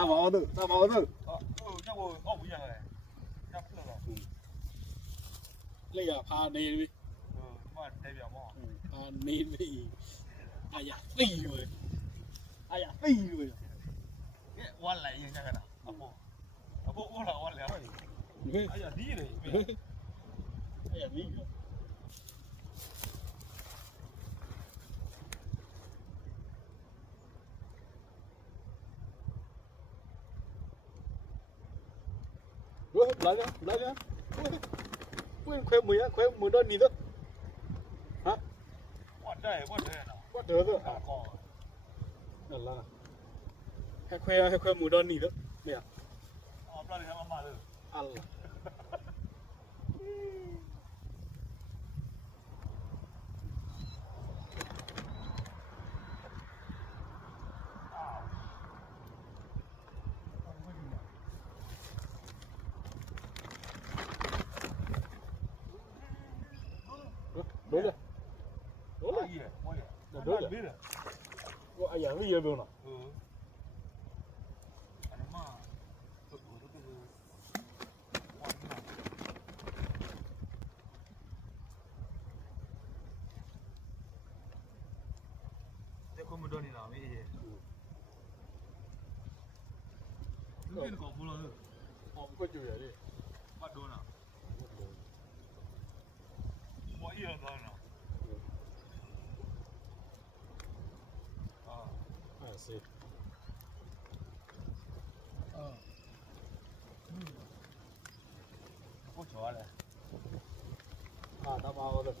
ta bảo thôi chắc rồi ốc bây giờ này chắc được rồi lấy à pha đi đi mà đây biểu mò pha đi đi ai ya phi rồi ai ya phi rồi cái quan lại như thế nào ốc là quan lại ai ya đi đấy ai ya đi rồi lại nhá quên khoe mười đơn gì đó hả quan đây nào quát được rồi còn là hay khoe mười đơn gì đó nè ra đi làm mà được Allah đối rồi đối rồi biết rồi ai ya đi rồi nào không được đi nào mấy gì cái có bùa rồi không có chuyện gì bắt đồ nào mọi gì rồi nào I see có chó này ta bảo rồi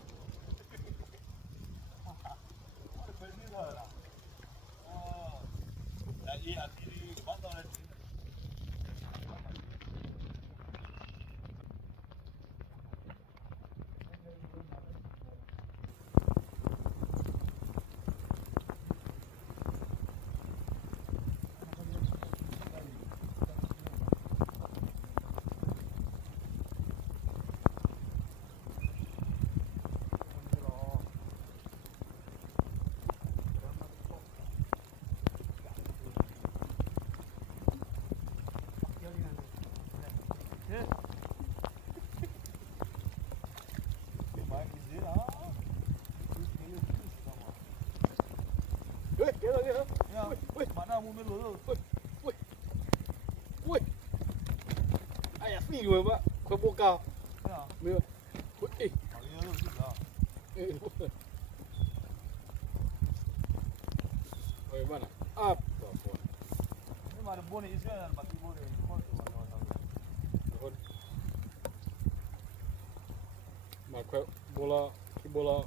phải đi rồi nào đấy là đi bắt đầu lên bạn nào muốn biết lối rồi ui ai ya phi rồi mà khoe bố cao mưa ui ôi bạn à nhưng mà bố này sẽ là bác bố này con rồi mà khoe bola khi bola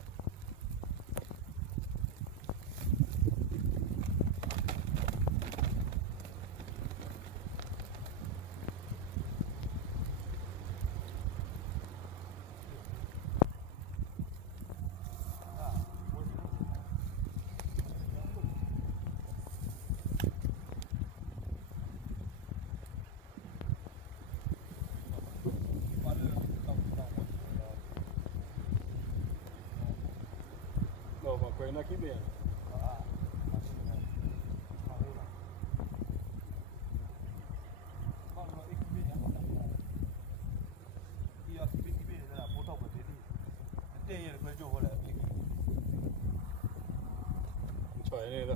quay nó kiếm tiền trời này rồi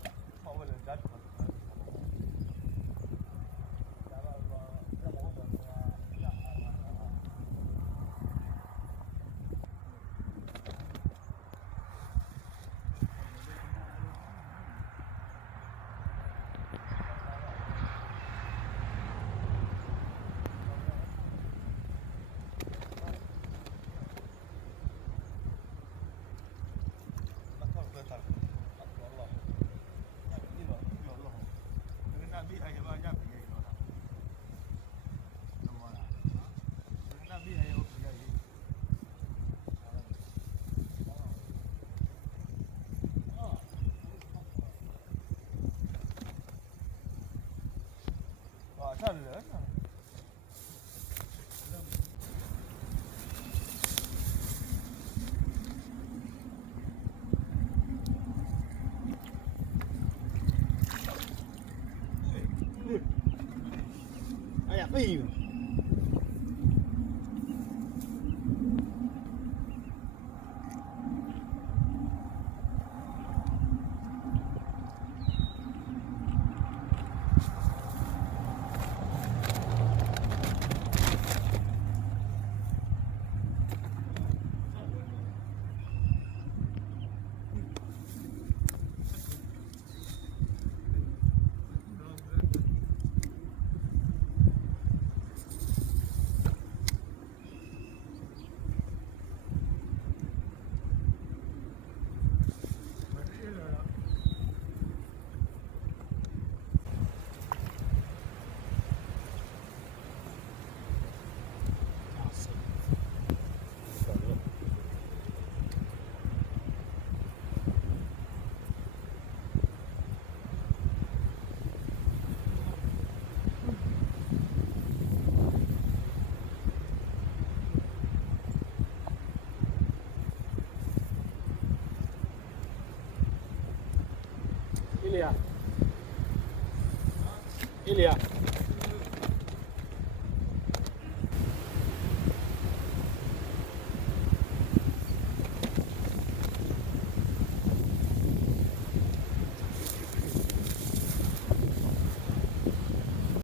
Ih. Ilya. Ilya.